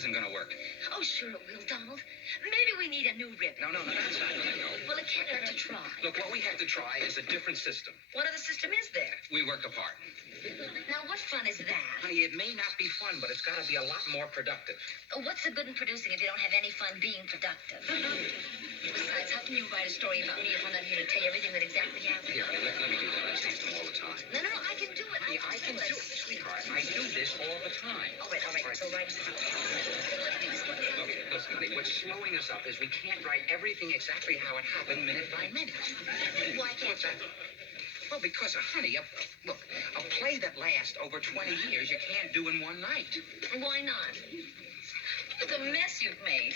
isn't going to work. Oh, sure it will, Donald. Maybe we need a new ribbon. No, that's not going to go. Well, it can't hurt to try. Look, what we have to try is a different system. What other system is there? We work apart. Now, what fun is that? Honey, it may not be fun, but it's got to be a lot more productive. What's the good in producing if you don't have any fun being productive? Besides, how can you write a story about me if I'm not here to tell you everything that exactly happened? Here, let me do that. I see them all the time. No, I can do it. Honey, I can do it, sweetheart. I do this all the time. All right. So write it down. Look, listen, honey, what's slowing us up is we can't write everything exactly how it happened minute by minute. Why can't you? Well, because, honey, look, a play that lasts over 20 years you can't do in one night. Why not? Look at the mess you've made.